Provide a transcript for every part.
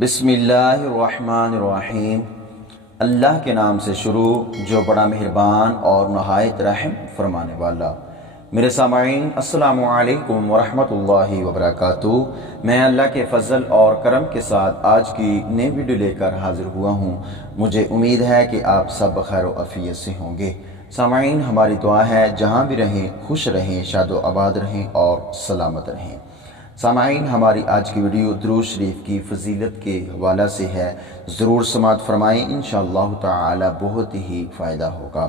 بسم اللہ الرحمن الرحیم۔ اللہ کے نام سے شروع جو بڑا مہربان اور نہایت رحم فرمانے والا۔ میرے سامعین السلام علیکم ورحمۃ اللہ وبرکاتہ۔ میں اللہ کے فضل اور کرم کے ساتھ آج کی نئی ویڈیو لے کر حاضر ہوا ہوں۔ مجھے امید ہے کہ آپ سب خیر و عافیت سے ہوں گے۔ سامعین، ہماری دعا ہے جہاں بھی رہیں خوش رہیں، شاد و آباد رہیں اور سلامت رہیں۔ سامعین، ہماری آج کی ویڈیو درود شریف کی فضیلت کے حوالہ سے ہے، ضرور سماعت فرمائیں، انشاءاللہ تعالی بہت ہی فائدہ ہوگا۔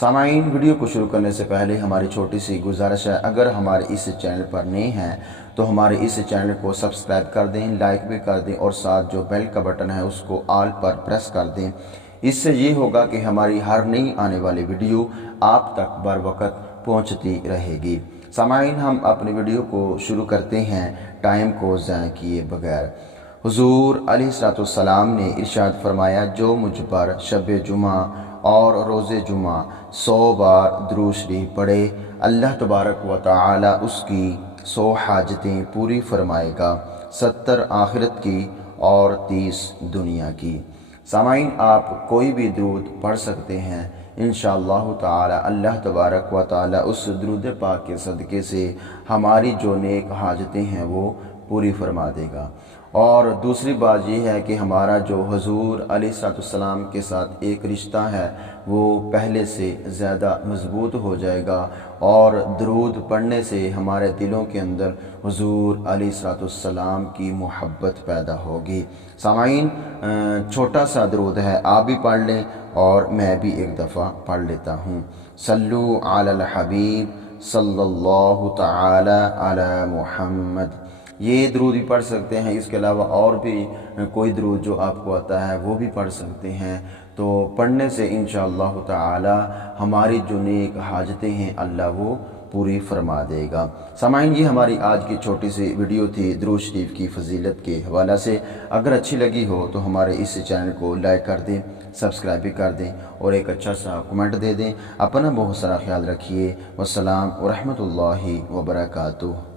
سامعین، ویڈیو کو شروع کرنے سے پہلے ہماری چھوٹی سی گزارش ہے، اگر ہمارے اس چینل پر نئے ہیں تو ہمارے اس چینل کو سبسکرائب کر دیں، لائک بھی کر دیں اور ساتھ جو بیل کا بٹن ہے اس کو آل پر پریس کر دیں۔ اس سے یہ ہوگا کہ ہماری ہر نئی آنے والی ویڈیو آپ تک بر وقت پہنچتی رہے گی۔ سامعین، ہم اپنی ویڈیو کو شروع کرتے ہیں ٹائم کو ضائع کیے بغیر۔ حضور علیہ السلام نے ارشاد فرمایا، جو مجھ پر شب جمعہ اور روز جمعہ 100 بار درود شریف پڑھے، اللہ تبارک و تعالی اس کی 100 حاجتیں پوری فرمائے گا، 70 آخرت کی اور 30 دنیا کی۔ سامعین، آپ کوئی بھی درود پڑھ سکتے ہیں، انشاءاللہ تعالی اللہ تبارک و تعالی اس درود پاک کے صدقے سے ہماری جو نیک حاجتیں ہیں وہ پوری فرما دے گا۔ اور دوسری بات یہ ہے کہ ہمارا جو حضور علیہ السلام کے ساتھ ایک رشتہ ہے وہ پہلے سے زیادہ مضبوط ہو جائے گا، اور درود پڑھنے سے ہمارے دلوں کے اندر حضور علیہ السلام کی محبت پیدا ہوگی۔ سامعین، چھوٹا سا درود ہے، آپ بھی پڑھ لیں اور میں بھی ایک دفعہ پڑھ لیتا ہوں۔ صلو علی الحبیب صلی اللہ تعالی علی محمد۔ یہ درود بھی پڑھ سکتے ہیں، اس کے علاوہ اور بھی کوئی درود جو آپ کو آتا ہے وہ بھی پڑھ سکتے ہیں۔ تو پڑھنے سے انشاءاللہ تعالی ہماری جو نیک حاجتیں ہیں اللہ وہ پوری فرما دے گا۔ سامعین، یہ ہماری آج کی چھوٹی سی ویڈیو تھی درود شریف کی فضیلت کے حوالہ سے۔ اگر اچھی لگی ہو تو ہمارے اس چینل کو لائک کر دیں، سبسکرائب بھی کر دیں اور ایک اچھا سا کمنٹ دے دیں۔ اپنا بہت سارا خیال رکھیے۔ والسلام ورحمۃ اللہ وبرکاتہ۔